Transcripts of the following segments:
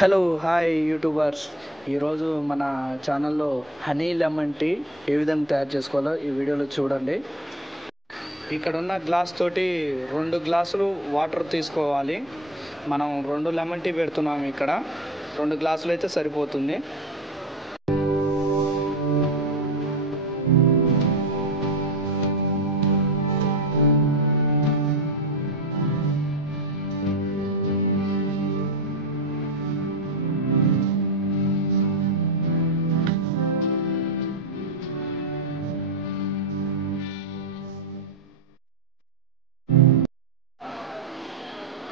Hello hi YouTubers. ఈరోజు మన ఛానల్లో హనీ లెమన్ టీ ఏ విధంగా తయారు చేసుకోవాలో ఈ వీడియోలో చూడండి. ఇక్కడ ఉన్న గ్లాస్ తోటి 2 గ్లాసులు వాటర్ తీసుకోవాలి. మనం 2 లెమన్ టీ పెడుతున్నాము. ఇక్కడ 2 గ్లాసులు అయితే సరిపోతుంది.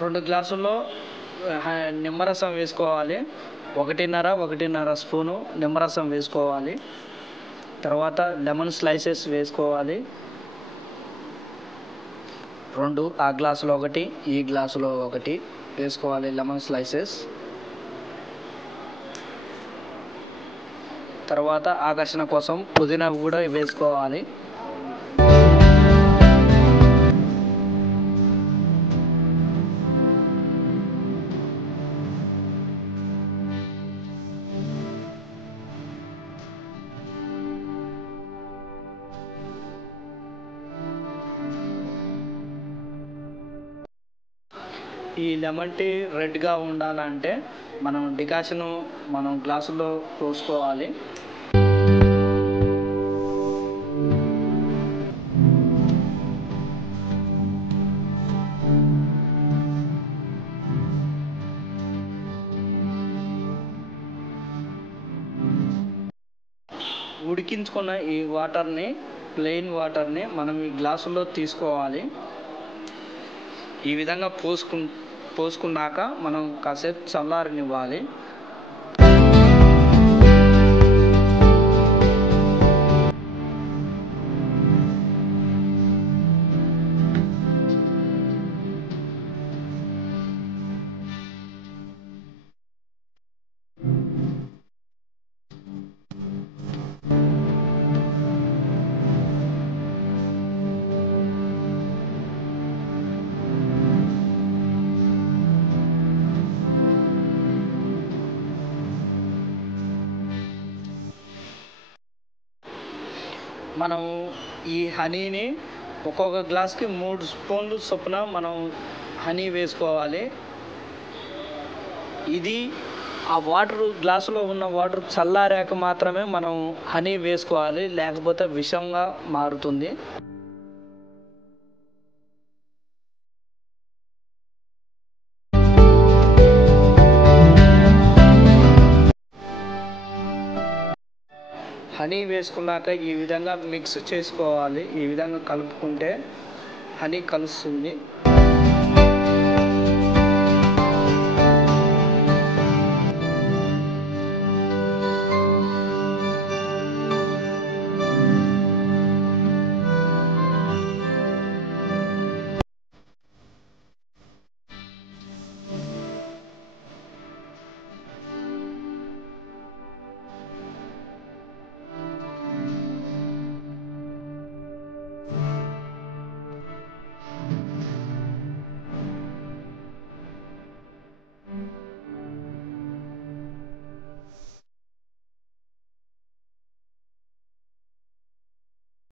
రెండు గ్లాసుల్లో నిమ్మరసం వేసుకోవాలి. ఒకటిన్నర స్పూను నిమ్మరసం వేసుకోవాలి. తర్వాత లెమన్ స్లైసెస్ వేసుకోవాలి. 2 ఆ గ్లాసులో 1 ఈ గ్లాసులో 1 వేసుకోవాలి లెమన్ స్లైసెస్. తర్వాత ఆకర్షణ కోసం పుదీనా కూడా వేసుకోవాలి. ఈ లెమన్ టీ రెడ్గా ఉండాలంటే మనం డికాషను గ్లాసులో పోసుకోవాలి. ఉడికించుకున్న ఈ ప్లెయిన్ వాటర్ని మనం ఈ గ్లాసులో తీసుకోవాలి. ఈ విధంగా పోసుకున్నాక మనం కాసేపు చల్లారనివ్వాలి. మనం ఈ హనీని ఒక్కొక్క గ్లాస్కి 3 స్పూన్లు చొప్పున మనం హనీ వేసుకోవాలి. ఇది ఆ గ్లాసులో ఉన్న వాటర్ చల్లారాక మాత్రమే మనం హనీ వేసుకోవాలి, లేకపోతే విషంగా మారుతుంది. హనీ వేసుకున్నాక ఈ విధంగా మిక్స్ చేసుకోవాలి. ఈ విధంగా కలుపుకుంటే హనీ కలుస్తుంది.